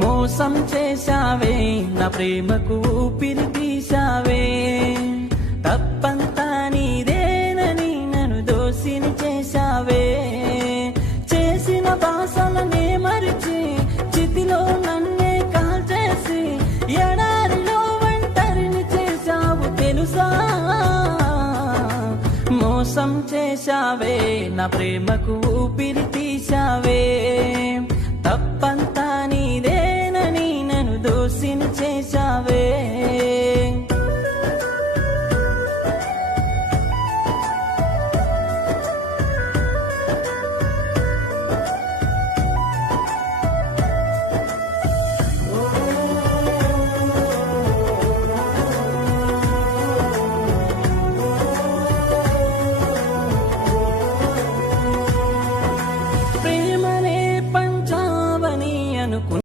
మోసం చేశావే నా ప్రేమకు ఊపిరి తీశావే, తప్పంతా నీదేనని నన్ను దోషిని చేశావే. చేసిన బాసలనే మరిచి చితిలో నన్నే కాల్చేసి ఎడారిలో ఒంటరిని చేశావు తెలుసా. మోసం చేశావే నా ప్రేమకు ఊపిరి తీశావే.